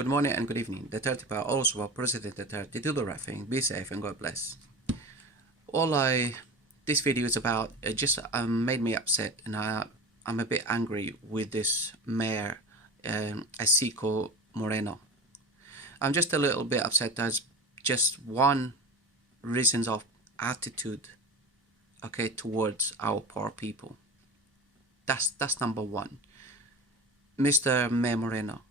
Good morning and good evening. The 30 power also President the 30 do the right thing. Be safe and God bless. This video is about just made me upset, and I'm a bit angry with this mayor, Isko Moreno. I'm just a little bit upset. There's just one reasons of attitude, okay, towards our poor people. That's number one. Mr. Mayor Moreno,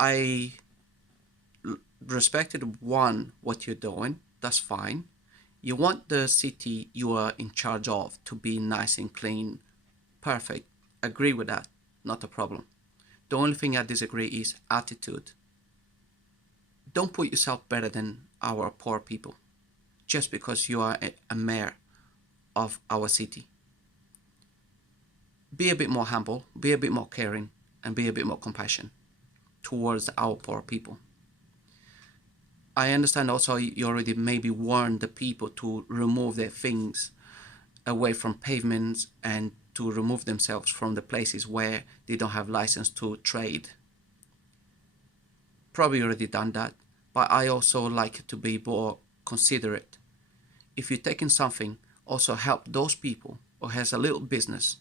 I respected what you're doing. That's fine. You want the city you are in charge of to be nice and clean, perfect. Agree with that, not a problem. The only thing I disagree is attitude. Don't put yourself better than our poor people just because you are a mayor of our city. Be a bit more humble, be a bit more caring, and be a bit more compassionate towards our poor people. I understand also you already maybe warned the people to remove their things away from pavements and to remove themselves from the places where they don't have license to trade. Probably already done that, but I also like to be more considerate. If you're taking something, also help those people who has a little business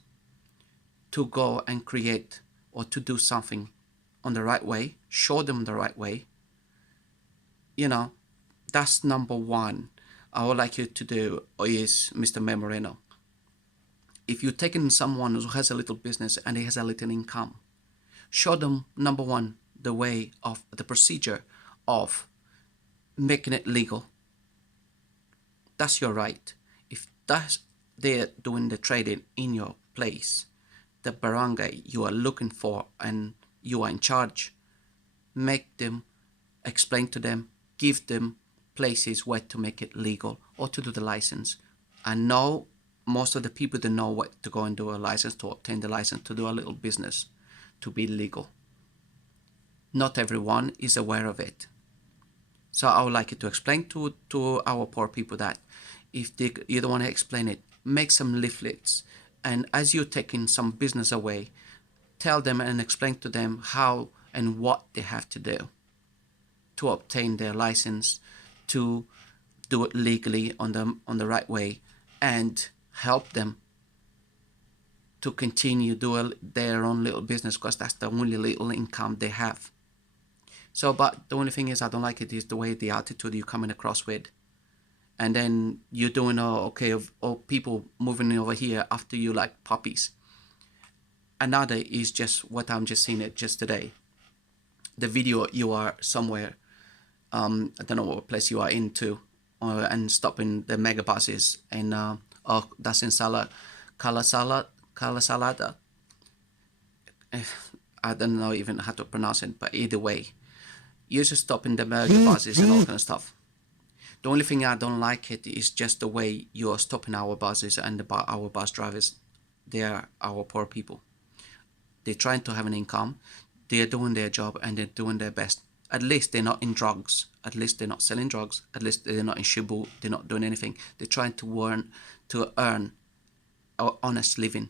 to go and create or to do something on the right way, show them the right way. You know, that's number one I would like you to do is, Mr. Moreno. If you're taking someone who has a little business and he has a little income, show them, number one, the way of the procedure of making it legal. That's your right. If they're doing the trading in your place, the barangay you are looking for and you are in charge, make them, explain to them, give them places where to make it legal or to do the license. I know most of the people don't know what to go and do a license, to obtain the license, to do a little business, to be legal. Not everyone is aware of it. So I would like you to explain to our poor people that if you don't want to explain it, make some leaflets. And as you're taking some business away, tell them and explain to them how and what they have to do to obtain their license, to do it legally on the right way, and help them to continue doing their own little business because that's the only little income they have. So, but the only thing is I don't like it is the way the attitude you're coming across with. And then you're doing okay of people moving over here after you like puppies. Another is just what I'm just seeing it just today. The video you are somewhere, I don't know what place you are into, and stopping the mega buses and that's in Kalsda. I don't know even how to pronounce it, but either way, you're just stopping the mega buses and all kind of stuff. The only thing I don't like it is just the way you are stopping our buses and our bus drivers. They are our poor people. They're trying to have an income. They're doing their job and they're doing their best. At least they're not in drugs. At least they're not selling drugs. At least they're not in shibu. They're not doing anything. They're trying to earn an honest living.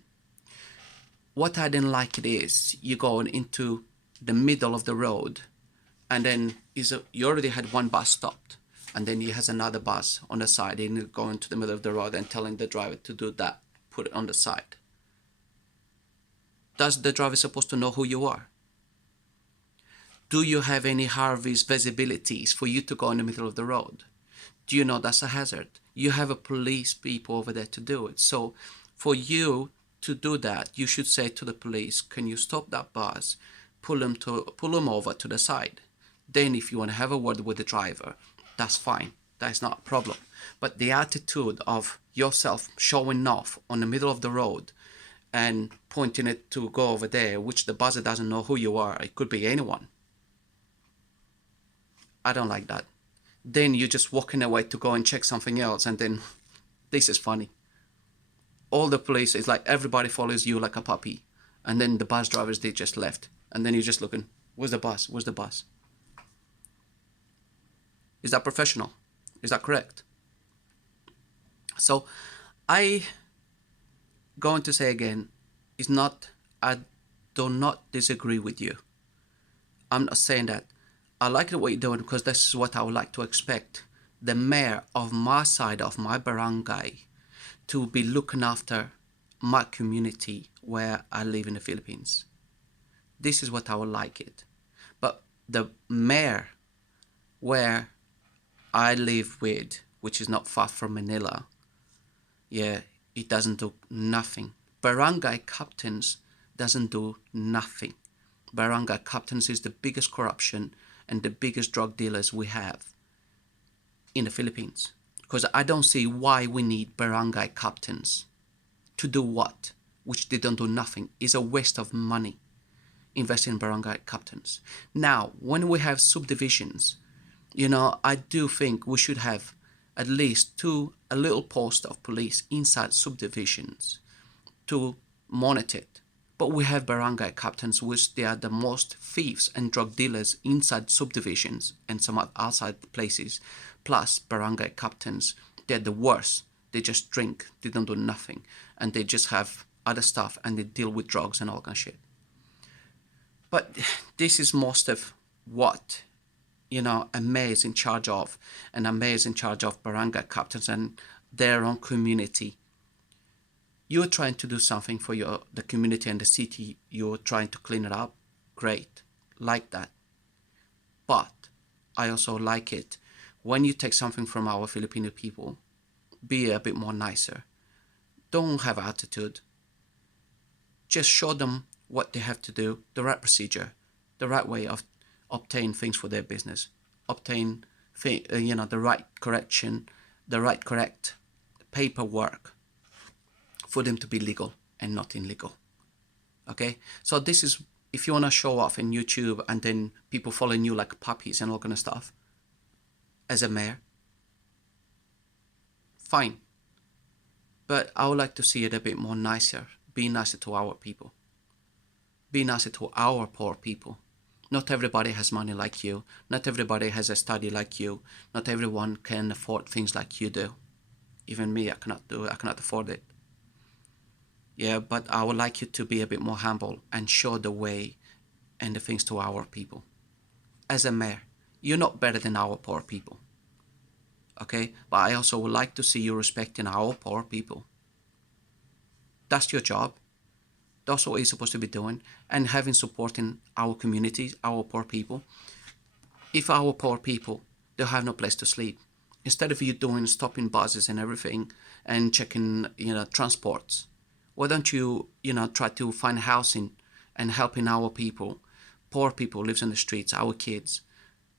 What I didn't like it is you going into the middle of the road, and then you already had one bus stopped, and then he has another bus on the side, and you go into the middle of the road and telling the driver to do that, put it on the side. Does the driver supposed to know who you are? Do you have any Harvey's visibilities for you to go in the middle of the road? Do you know that's a hazard? You have a police people over there to do it. So for you to do that, you should say to the police, can you stop that bus, pull them over to the side. Then if you want to have a word with the driver, that's fine. That's not a problem. But the attitude of yourself showing off on the middle of the road and pointing it to go over there, which the buzzer doesn't know who you are. It could be anyone. I don't like that. Then you're just walking away to go and check something else, and then this is funny. All the police, it's like everybody follows you like a puppy, and then the bus drivers, they just left, and then you're just looking, where's the bus? Where's the bus? Is that professional? Is that correct? So I going to say again, is not, I do not disagree with you. I'm not saying that. I like the way you're doing because this is what I would like to expect the mayor of my side of my barangay to be looking after my community where I live in the Philippines. This is what I would like it. But the mayor where I live with, which is not far from Manila, yeah, it doesn't do nothing. Barangay captains doesn't do nothing. Barangay captains is the biggest corruption and the biggest drug dealers we have in the Philippines. Because I don't see why we need barangay captains to do what, which they don't do nothing. It's a waste of money investing in barangay captains. Now, when we have subdivisions, I do think we should have at least a little post of police inside subdivisions to monitor it. But we have barangay captains, which they are the most thieves and drug dealers inside subdivisions and some outside places. Plus, barangay captains, they're the worst. They just drink, they don't do nothing, and they just have other stuff and they deal with drugs and all kind of shit. But this is most of what a mayor is in charge of, and a mayor is in charge of barangay captains and their own community. You're trying to do something for the community and the city. You're trying to clean it up. Great, like that. But I also like it when you take something from our Filipino people. Be a bit more nicer. Don't have attitude. Just show them what they have to do, the right procedure, the right way of obtain things for their business, obtain the right correction, the right correct paperwork for them to be legal and not illegal. Okay, so this is if you want to show off in YouTube and then people following you like puppies and all kind of stuff. As a mayor, fine, but I would like to see it a bit more nicer. Be nicer to our people. Be nicer to our poor people. Not everybody has money like you. Not everybody has a study like you. Not everyone can afford things like you do. Even me, I cannot do it. I cannot afford it. Yeah, but I would like you to be a bit more humble and show the way and the things to our people. As a mayor, you're not better than our poor people. Okay? But I also would like to see you respecting our poor people. That's your job. That's what you're supposed to be doing. And having supporting our communities, our poor people. If our poor people, they have no place to sleep. Instead of you doing stopping buses and everything and checking, transports, why don't you, try to find housing and helping our people, poor people lives in the streets, our kids,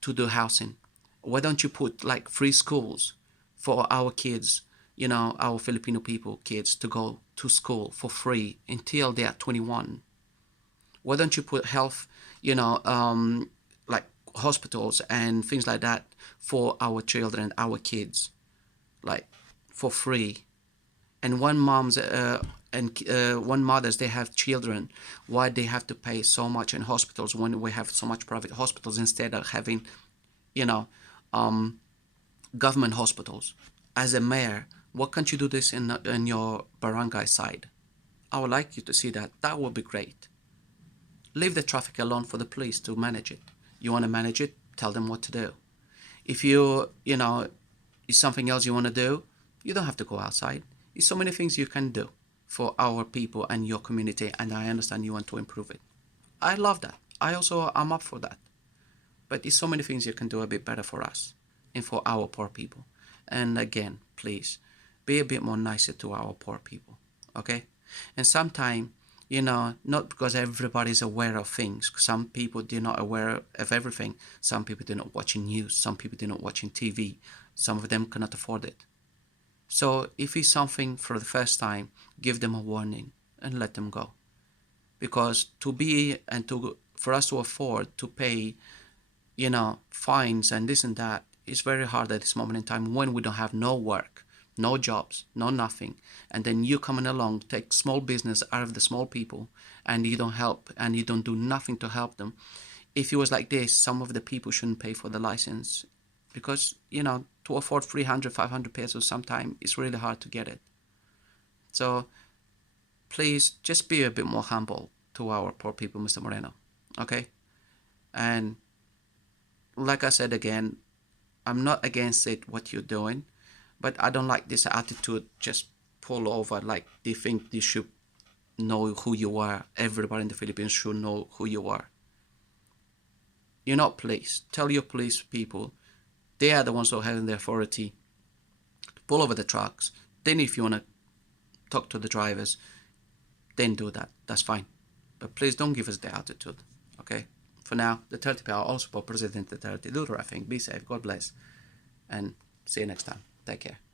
to do housing? Why don't you put like free schools for our kids, our Filipino people kids to go to school for free until they are 21? Why don't you put health, like hospitals and things like that for our children, our kids, like for free? And one mothers they have children, why they have to pay so much in hospitals when we have so much private hospitals instead of having, you know, government hospitals? As a mayor, what can't you do this in your barangay side? I would like you to see that. That would be great. Leave the traffic alone for the police to manage it. You want to manage it? Tell them what to do. If it's something else you want to do, you don't have to go outside. There's so many things you can do for our people and your community, and I understand you want to improve it. I love that. I'm up for that. But there's so many things you can do a bit better for us and for our poor people. And again, please be a bit more nicer to our poor people. Okay? And sometimes, not because everybody's aware of things. Some people they're not aware of everything. Some people they're not watching news. Some people they're not watching TV. Some of them cannot afford it. So if it's something for the first time, give them a warning and let them go. Because for us to afford to pay, fines and this and that is very hard at this moment in time when we don't have no work, no jobs, no nothing. And then you coming along, take small business out of the small people and you don't help and you don't do nothing to help them. If it was like this, some of the people shouldn't pay for the license because, to afford 300, 500 pesos sometimes it's really hard to get it. So please just be a bit more humble to our poor people, Mr. Moreno. Okay? And like I said again, I'm not against it what you're doing, but I don't like this attitude. Just pull over like they think they should know who you are. Everybody in the Philippines should know who you are. You're not police. Tell your police people they are the ones who are having the authority to pull over the trucks. Then if you want to talk to the drivers, then do that. That's fine. But please don't give us the attitude. Okay? For now, the 30 power all support President Duterte. Do the right thing. Be safe. God bless. And see you next time. Take care.